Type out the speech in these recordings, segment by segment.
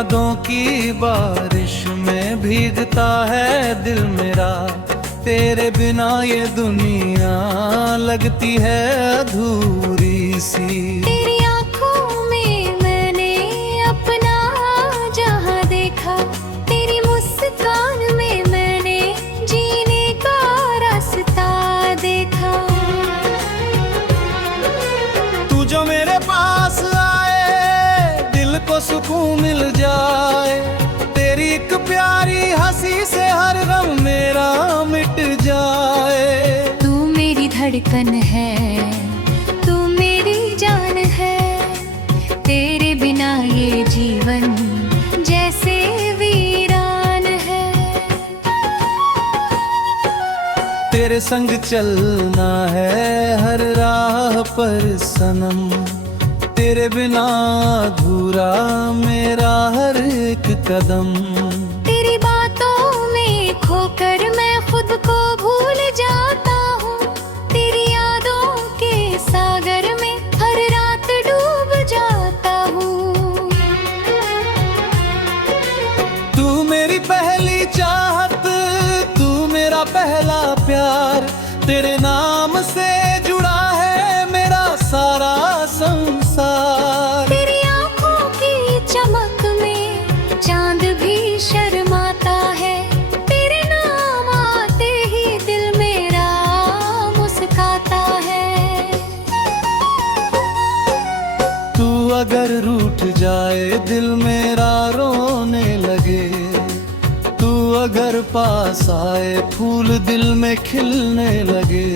यादों की बारिश में भीगता है दिल मेरा। तेरे बिना ये दुनिया लगती है अधूरी सी। तेरी आंखों में मैंने अपना जहां देखा, तेरी मुस्कान में मैंने जीने का रास्ता देखा। तू जो मेरे पास आए दिल को सुकून मिल जाए। तेरी एक प्यारी हंसी से हर गम मेरा मिट जाए। तू मेरी धड़कन है, तू मेरी जान है। तेरे बिना ये जीवन जैसे वीरान है। तेरे संग चलना है हर राह पर सनम। तेरे बिना अधूरा मेरा हर एक कदम। तेरी बातों में खोकर मैं खुद को भूल जाता हूँ। तेरी यादों के सागर में हर रात डूब जाता हूँ। तू मेरी पहली चाहत, तू मेरा पहला प्यार। तेरे नाम से जुड़ा है मेरा सारा संसार। तेरी आंखों की चमक में चांद भी शर्माता है। तेरे नाम आते ही दिल मेरा मुस्काता है। तू अगर रूठ जाए दिल मेरा रोने लगे। तू अगर पास आए फूल दिल में खिलने लगे।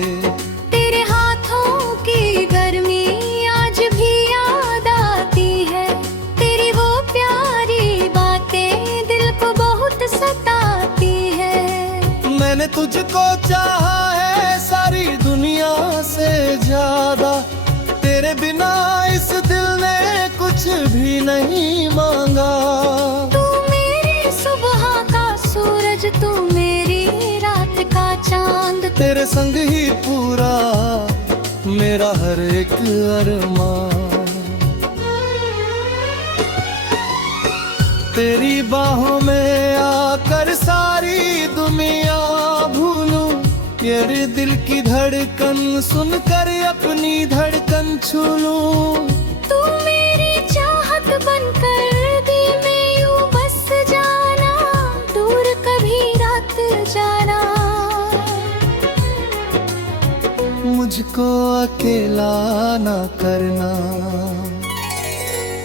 तेरे हाथों की गर्मी आज भी याद आती है। तेरी वो प्यारी बातें दिल को बहुत सताती है। मैंने तुझको चाहा है सारी दुनिया से ज्यादा। तेरे बिना इस दिल ने कुछ भी नहीं मांगा। तू मेरी सुबह का सूरज, तू मेरी रात का चांद। तेरे संग ही पूरा मेरा हर एक अरमान। तेरी बाहों में आकर सारी दुनिया भूलूं। तेरे दिल की धड़कन सुनकर अपनी धड़कन छू लूं। तू मेरी चाहत बनकर दिल में यूं बस जाना। दूर कभी रात जाना। मुझको अकेला ना करना।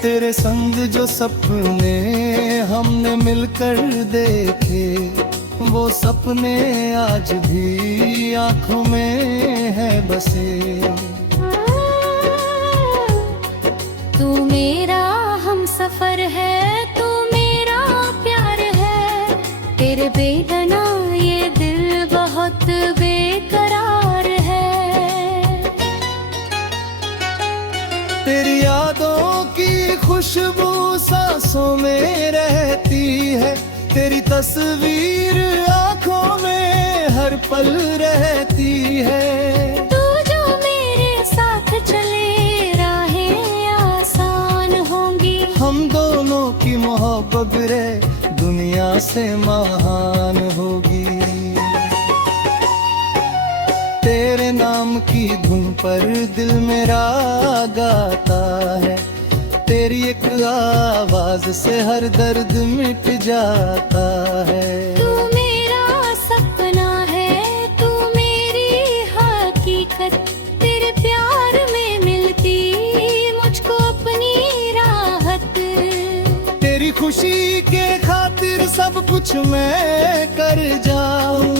तेरे संग जो सपने हमने मिलकर देखे, वो सपने आज भी आंखों में है बसे। तू मेरा हमसफर है, तू मेरा प्यार है। तेरे बेगना ये दिल बहुत बेकरार है। तेरी यादों की खुशबू सांसों में रहती है। तेरी तस्वीर आंखों में हर पल रहती है। तू जो मेरे साथ चले राहें आसान होंगी। हम दोनों की मोहब्बत रे दुनिया से महान होगी। तेरे नाम की धुन पर दिल मेरा गाता है। तेरी एक आवाज से हर दर्द मिट जाता है। तू मेरा सपना है, तू मेरी हकीकत। तेरे प्यार में मिलती मुझको अपनी राहत। तेरी खुशी के खातिर सब कुछ मैं कर जाऊं।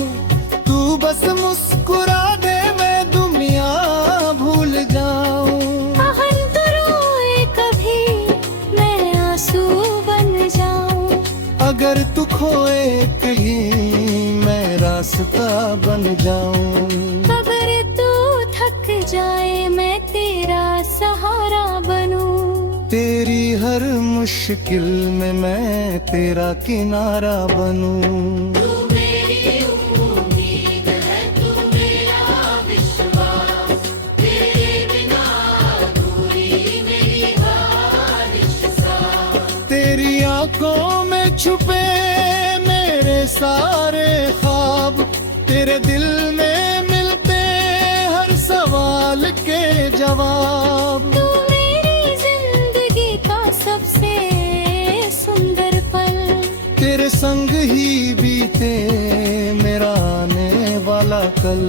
तू बस मुस्कुरा दे मैं दुनिया भूल जाऊं। अगर तू खोए कहीं मैं रास्ता बन जाऊं। अगर तू थक जाए मैं तेरा सहारा बनूं। तेरी हर मुश्किल में मैं तेरा किनारा बनूं। तू मेरी उम्मीद है, तू मेरा विश्वास। तेरे बिना अधूरी मेरी बारिश सा। तेरी आंखों जवाब। तू मेरी जिंदगी का सबसे सुंदर पल, तेरे संग ही बीते मेरा आने वाला कल।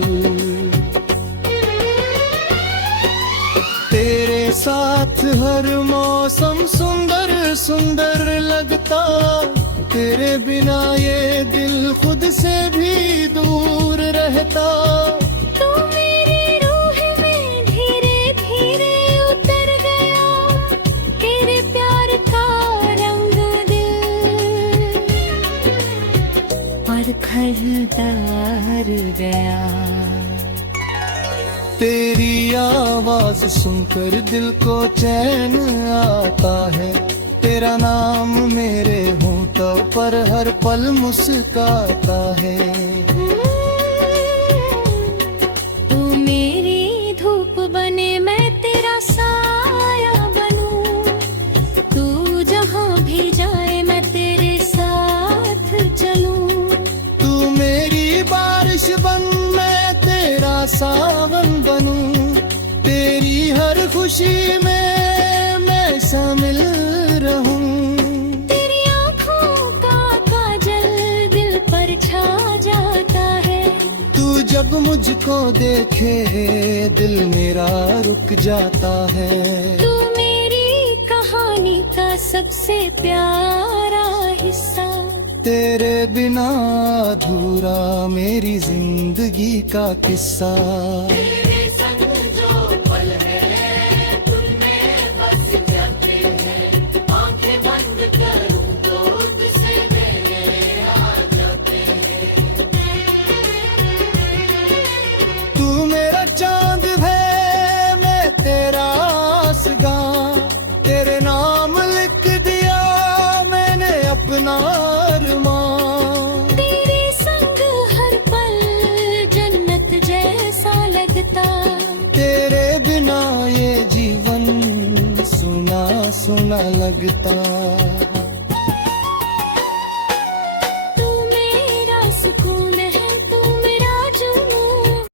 तेरे साथ हर मौसम सुंदर सुंदर लगता, तेरे बिना ये दिल खुद से भी दूर रहता। तू मेरी रूह में धीरे धीरे उतर गया, तेरे प्यार का रंग दिल पर खरीदार गया। तेरी आवाज सुनकर दिल को चैन आता है, तेरा नाम मेरे होंठों पर हर पल मुस्काता है। तू मेरी धूप बने मैं तेरा साया बनूं, तू जहां भी जाए मैं तेरे साथ चलूं। तू मेरी बारिश बन मैं तेरा सावन बनूं, तेरी हर खुशी में मैं शामिल रहूं। तेरी आँखों का काजल दिल पर छा जाता है, तू जब मुझको देखे दिल मेरा रुक जाता है। तू मेरी कहानी का सबसे प्यारा हिस्सा, तेरे बिना अधूरा मेरी जिंदगी का किस्सा। तू मेरा चांद है मैं तेरा आसमां, तेरे नाम लिख दिया मैंने अपना अरमान। तेरे संग हर पल जन्नत जैसा लगता, तेरे बिना ये जीवन सुना सुना लगता।